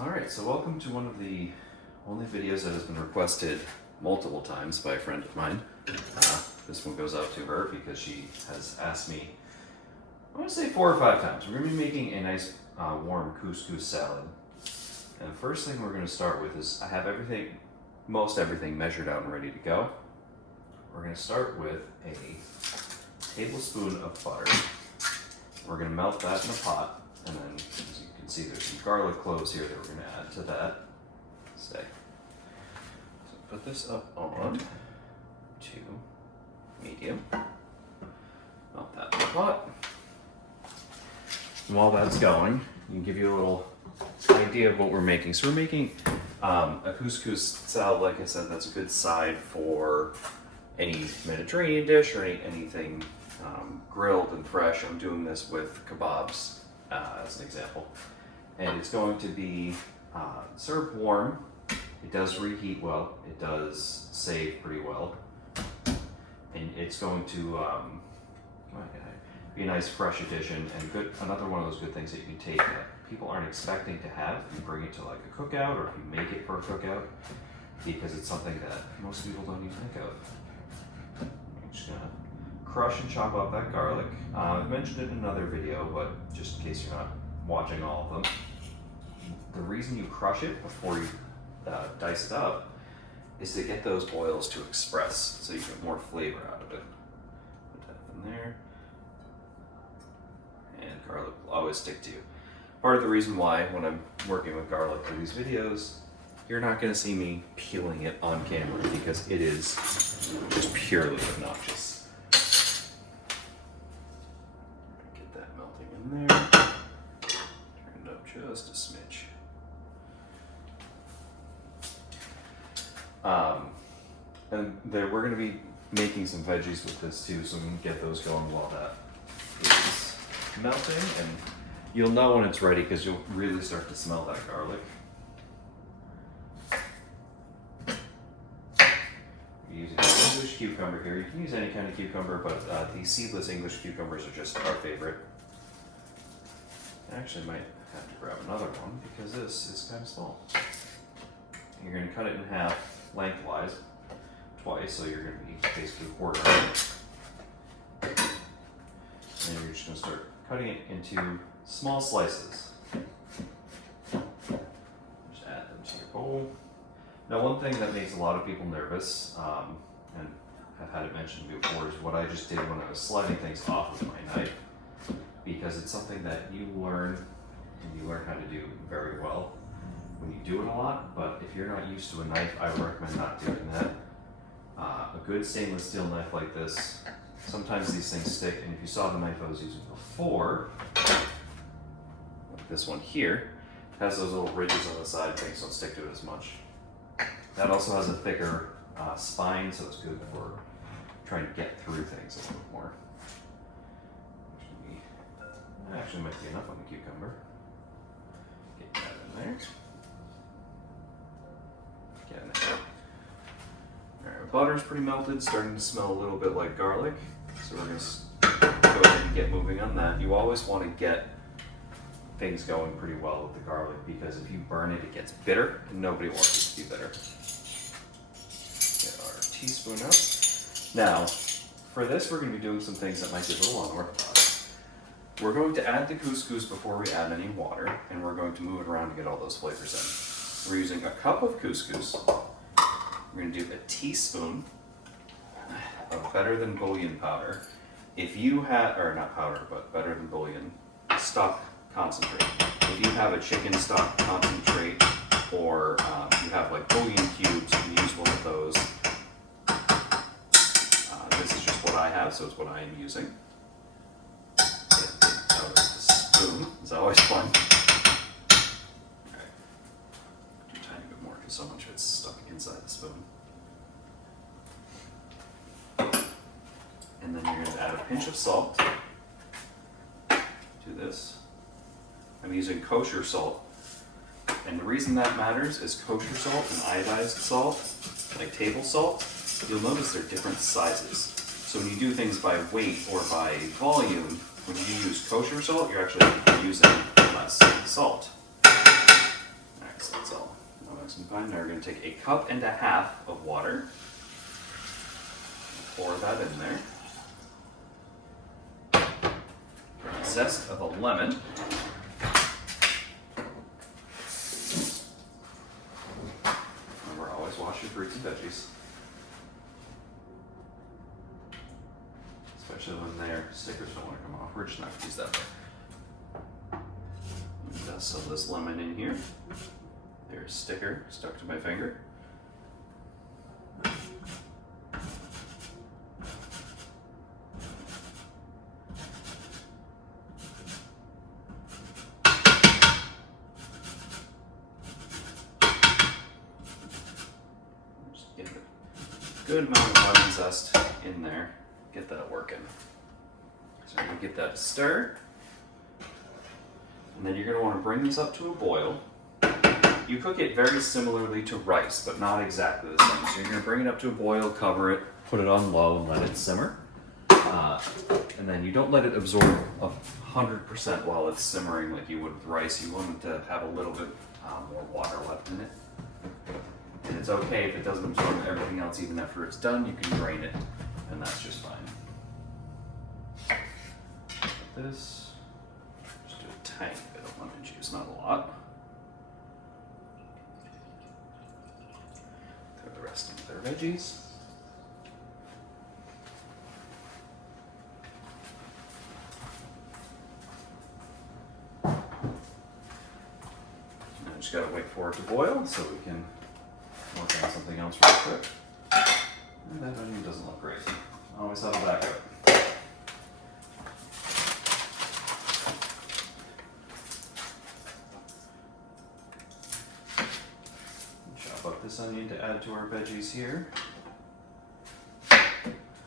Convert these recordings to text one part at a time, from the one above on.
Alright, so welcome to one of the only videos that has been requested multiple times by a friend of mine. This one goes out to her because she has asked me, I want to say 4 or 5 times. We're going to be making a nice warm couscous salad. And the first thing we're going to start with is I have most everything measured out and ready to go. We're going to start with a tablespoon of butter. We're going to melt that in a pot, and then as you can see there's some garlic cloves here that we're going to add to that. So put this up on to medium. Melt that in the pot. And while that's going, you can give you a little idea of what we're making. So we're making a couscous salad, like I said, that's a good side for any Mediterranean dish or anything grilled and fresh. I'm doing this with kebabs as an example. And it's going to be served warm. It does reheat well. It does save pretty well. And it's going to be a nice fresh addition and another one of those good things that you can take that people aren't expecting to have. You bring it to like a cookout, or if you make it for a cookout, because it's something that most people don't even think of. I'm just gonna crush and chop up that garlic. I've mentioned it in another video, but just in case you're not watching all of them, the reason you crush it before you dice it up is to get those oils to express, so you get more flavor out of it. Put that in there. And garlic will always stick to you. Part of the reason why, when I'm working with garlic for these videos, you're not going to see me peeling it on camera because it is just purely obnoxious. Get that melting in there. Turn it up just a smidge. And we're going to be making some veggies with this too, so we can get those going while that is melting. And you'll know when it's ready because you'll really start to smell that garlic. We're using an English cucumber here. You can use any kind of cucumber, but these seedless English cucumbers are just our favorite. I actually might have to grab another one because this is kind of small. You're going to cut it in half lengthwise twice, so you're going to be basically quartering it. And you're just going to start cutting it into small slices. Just add them to your bowl. Now, one thing that makes a lot of people nervous, and I've had it mentioned before, is what I just did when I was sliding things off with my knife, because it's something that you learn, and you learn how to do very well when you do it a lot. But if you're not used to a knife, I would recommend not doing that. A good stainless steel knife like this, sometimes these things stick, and if you saw the knife I was using before, like this one here, it has those little ridges on the side, things don't stick to it as much. That also has a thicker spine, so it's good for trying to get through things a little more. Actually might be enough on the cucumber. Get that in there. Get in there. Alright, butter's pretty melted, starting to smell a little bit like garlic. So we're going to go ahead and get moving on that. You always want to get things going pretty well with the garlic, because if you burn it, it gets bitter, and nobody wants it to be bitter. Get our teaspoon out. Now, for this, we're going to be doing some things that might be a little unorthodox. We're going to add the couscous before we add any water, and we're going to move it around to get all those flavors in. We're using a cup of couscous. We're going to do a teaspoon of better than bouillon powder. If you have, or not powder, but better than bouillon, stock concentrate. If you have a chicken stock concentrate, or you have like bouillon cubes, you can use one of those. This is just what I have, so it's what I am using. Get it out of the spoon. It's always fun. Alright. Do a tiny bit more because so much of it's stuck inside the spoon. And then you're going to add a pinch of salt to this. I'm using kosher salt. And the reason that matters is kosher salt and iodized salt, like table salt, you'll notice they're different sizes. So when you do things by weight or by volume, when you use kosher salt, you're actually using less salt. Alright, fine. Now we're going to take 1.5 cups of water. Pour that in there. Zest of a lemon. Remember, always wash your fruits and veggies. Especially when their stickers don't want to come off. We're just not going to use that. Zest of this lemon in here. There's a sticker stuck to my finger. Just get a good amount of lemon zest in there. Get that working. So I'm going to get that to stir. And then you're going to want to bring this up to a boil. You cook it very similarly to rice, but not exactly the same. So you're going to bring it up to a boil, cover it, put it on low, and let it simmer. And then you don't let it absorb 100% while it's simmering like you would with rice. You want it to have a little bit more water left in it. And it's okay if it doesn't absorb everything else even after it's done. You can drain it, and that's just fine. Like this. Just do a tiny bit of lemon juice, not a lot. Throw the rest into their veggies. And just gotta wait for it to boil so we can work on something else real quick. And that onion doesn't look great. Always have a backup. Chop up this onion to add to our veggies here.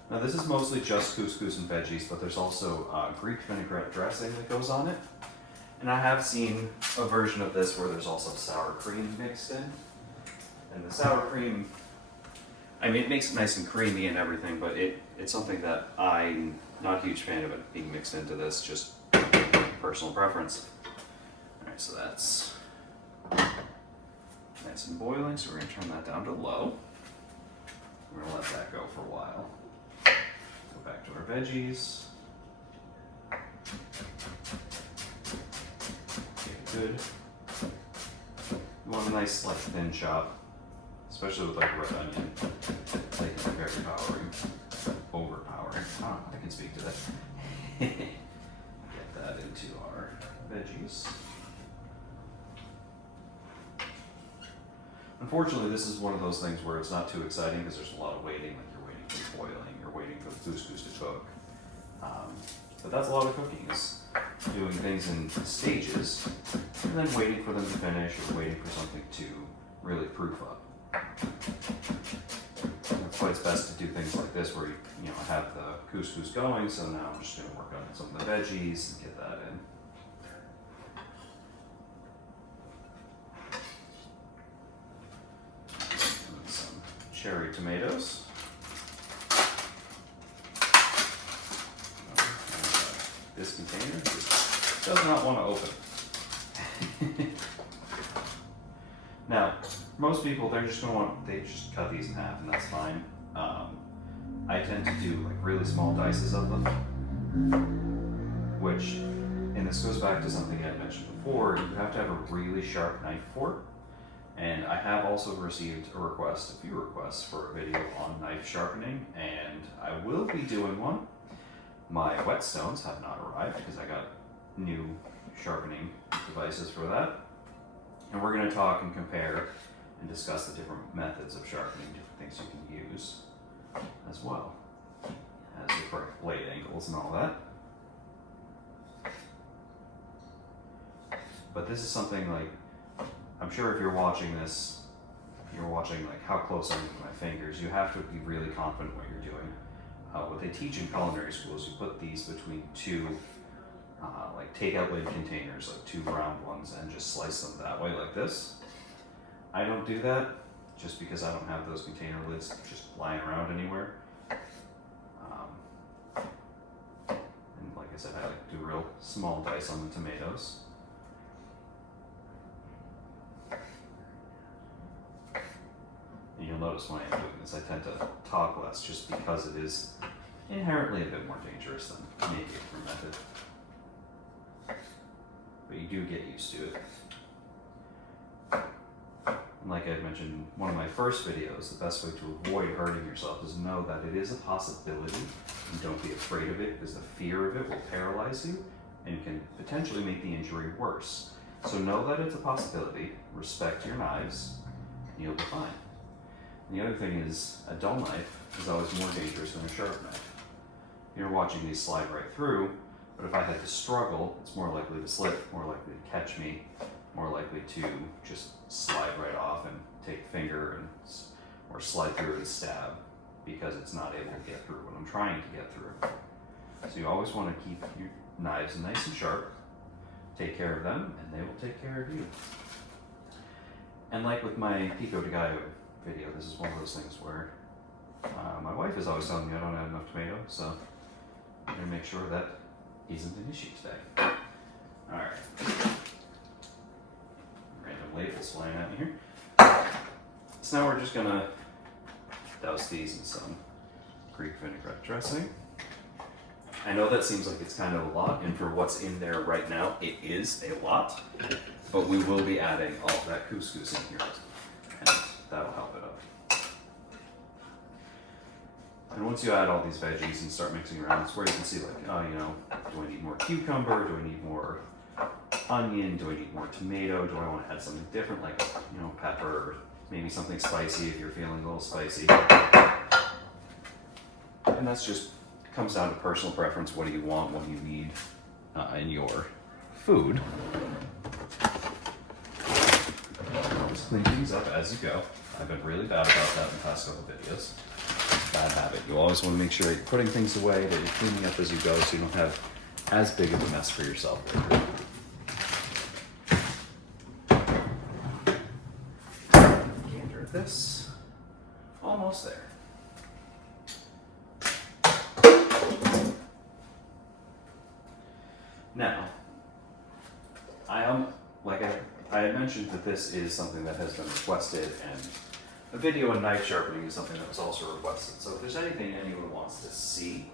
Now this is mostly just couscous and veggies, but there's also Greek vinaigrette dressing that goes on it. And I have seen a version of this where there's also sour cream mixed in. And the sour cream, I mean, it makes it nice and creamy and everything, but it's something that I'm not a huge fan of it being mixed into this, just personal preference. Alright, so that's nice and boiling, so we're going to turn that down to low. We're going to let that go for a while. Go back to our veggies. Get good. You want a nice, like, thin chop, especially with like red onion. They can be very overpowering. Ah, I can speak to that. Get that into our veggies. Unfortunately, this is one of those things where it's not too exciting because there's a lot of waiting, like you're waiting for boiling, you're waiting for the couscous to cook. But that's a lot of cooking, is doing things in stages and then waiting for them to finish or waiting for something to really proof up. That's why it's best to do things like this where you have the couscous going, so now I'm just going to work on some of the veggies and get that in. And some cherry tomatoes. This container just does not want to open. Now, most people, they just cut these in half, and that's fine. I tend to do like really small dices of them, which, and this goes back to something I mentioned before, you have to have a really sharp knife for. And I have also received a few requests for a video on knife sharpening, and I will be doing one. My whetstones have not arrived because I got new sharpening devices for that. And we're going to talk and compare and discuss the different methods of sharpening, different things you can use as well as the correct blade angles and all that. But this is something like, I'm sure if you're watching this, you're watching like how close I'm with my fingers, you have to be really confident what you're doing. What they teach in culinary schools, you put these between two like takeout lid containers, like two round ones, and just slice them that way like this. I don't do that just because I don't have those container lids just lying around anywhere. And like I said, I like to do real small dice on the tomatoes. notice when I am doing this, I tend to talk less just because it is inherently a bit more dangerous than maybe a different method. But you do get used to it. And like I mentioned in one of my first videos, the best way to avoid hurting yourself is know that it is a possibility and don't be afraid of it, because the fear of it will paralyze you and can potentially make the injury worse. So know that it's a possibility, respect your knives, and you'll be fine. And the other thing is, a dull knife is always more dangerous than a sharp knife. You're watching these slide right through, but if I had to struggle, it's more likely to slip, more likely to catch me, more likely to just slide right off and take a finger and or slide through and stab, because it's not able to get through what I'm trying to get through. So you always want to keep your knives nice and sharp, take care of them, and they will take care of you. And like with my pico de gallo video, this is one of those things where my wife is always telling me I don't have enough tomato, so I'm going to make sure that isn't an issue today. Alright. Random labels flying out here. So now we're just going to douse these in some Greek vinaigrette dressing. I know that seems like it's kind of a lot, and for what's in there right now, it is a lot, but we will be adding all of that couscous in here, and that'll help it up. And once you add all these veggies and start mixing around, it's where you can see like, oh, you know, do I need more cucumber? Do I need more onion? Do I need more tomato? Do I want to add something different, like, you know, pepper, or maybe something spicy if you're feeling a little spicy. And that's just comes down to personal preference. What do you want? What do you need in your food? Just clean things up as you go. I've been really bad about that in the past couple videos. Bad habit. You always want to make sure you're putting things away, that you're cleaning up as you go, so you don't have as big of a mess for yourself later. Gander this. Almost there. Now, I had mentioned that this is something that has been requested, and a video on knife sharpening is something that was also requested. So if there's anything anyone wants to see,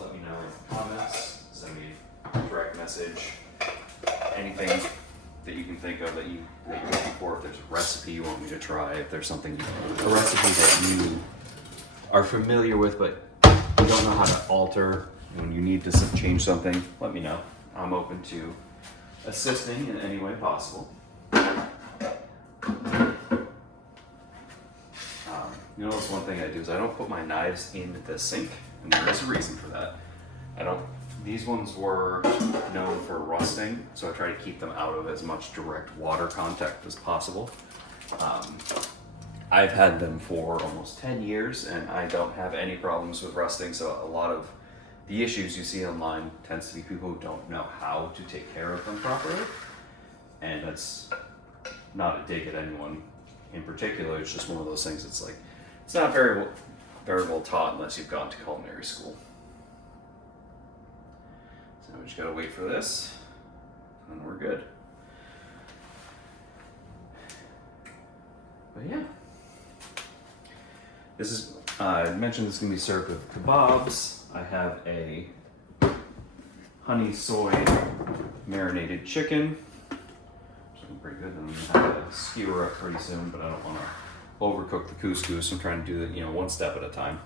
let me know in the comments, send me a direct message, anything that you can think of that you're looking for. If there's a recipe you want me to try, if there's a recipe that you are familiar with but you don't know how to alter, when you need to change something, let me know. I'm open to assisting in any way possible. You know, that's one thing I do is I don't put my knives in the sink, and there's a reason for that. These ones were known for rusting, so I try to keep them out of as much direct water contact as possible. I've had them for almost 10 years, and I don't have any problems with rusting, so a lot of the issues you see online tends to be people who don't know how to take care of them properly. And that's not a dig at anyone in particular, it's just one of those things. It's like, it's not very well taught unless you've gone to culinary school. So we just gotta wait for this, and we're good. But yeah. This is, I mentioned this is gonna be served with kebabs. I have a honey soy marinated chicken, which is pretty good. I'm gonna have to skewer up pretty soon, but I don't want to overcook the couscous. I'm trying to do it, one step at a time.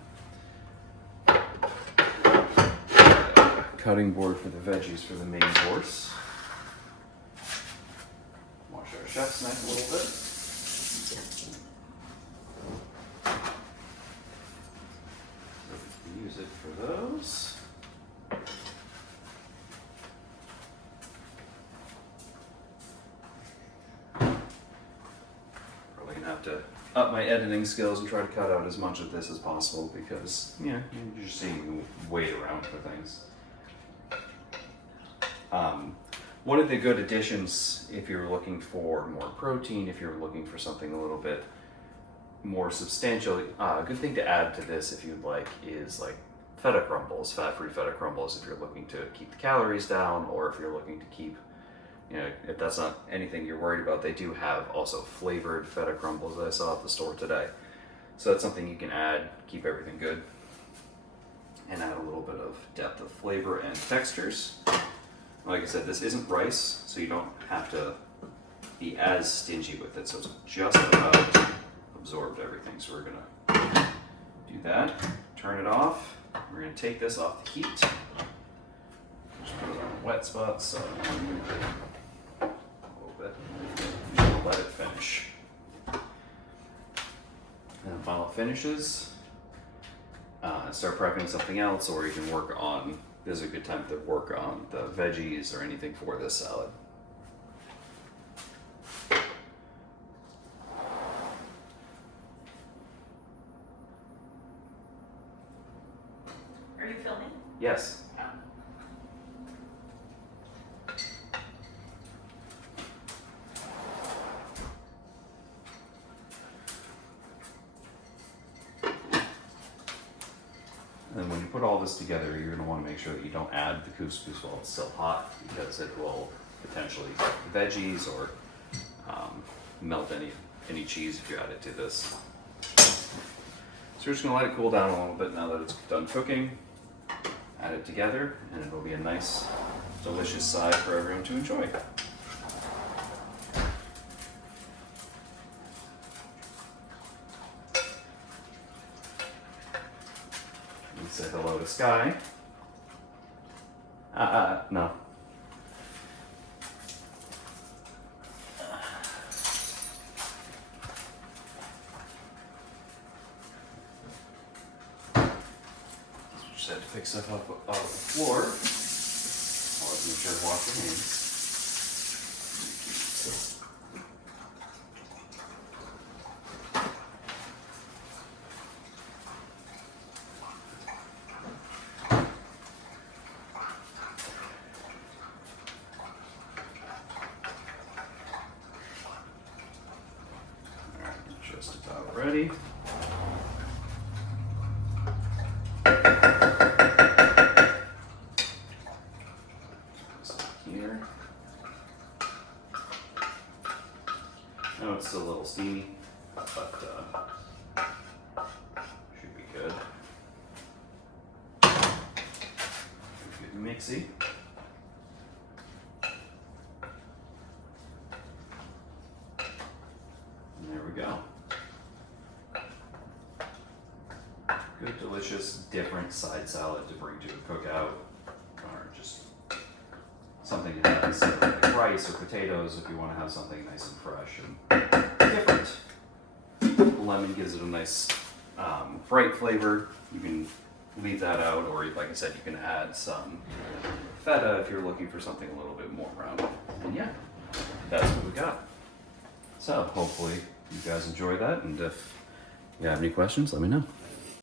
Cutting board for the veggies for the main course. Wash our chef's knife a little bit. Use it for those. Probably gonna have to up my editing skills and try to cut out as much of this as possible, because you're just seeing weight around for things. One of the good additions, if you're looking for more protein, if you're looking for something a little bit more substantial, a good thing to add to this, if you'd like, is like feta crumbles, fat-free feta crumbles, if you're looking to keep the calories down, or if you're looking to keep, if that's not anything you're worried about, they do have also flavored feta crumbles that I saw at the store today. So that's something you can add, keep everything good, and add a little bit of depth of flavor and textures. Like I said, this isn't rice, so you don't have to be as stingy with it. So it's just about absorbed everything. So we're gonna do that, turn it off. We're gonna take this off the heat. Just put it on a wet spot, so a little bit. Just let it finish. And while it finishes, start prepping something else, or you can work on, this is a good time to work on the veggies or anything for this salad. Are you filming? Yes. And then when you put all this together, you're going to want to make sure that you don't add the couscous while it's still hot, because it will potentially cook the veggies or melt any cheese if you add it to this. So we're just going to let it cool down a little bit now that it's done cooking. Add it together, and it'll be a nice, delicious side for everyone to enjoy. Say hello to Sky. No. Just had to pick stuff up off the floor. I'll make sure to wash your hands. Just about ready. Just here. I know it's still a little steamy, but should be good. Good mixy. And there we go. Good, delicious, different side salad to bring to a cookout, or just something that has like rice or potatoes if you want to have something nice and fresh and different. The lemon gives it a nice bright flavor. You can leave that out, or like I said, you can add some feta if you're looking for something a little bit more rounded. And yeah, that's what we got. So hopefully you guys enjoy that, and if you have any questions, let me know.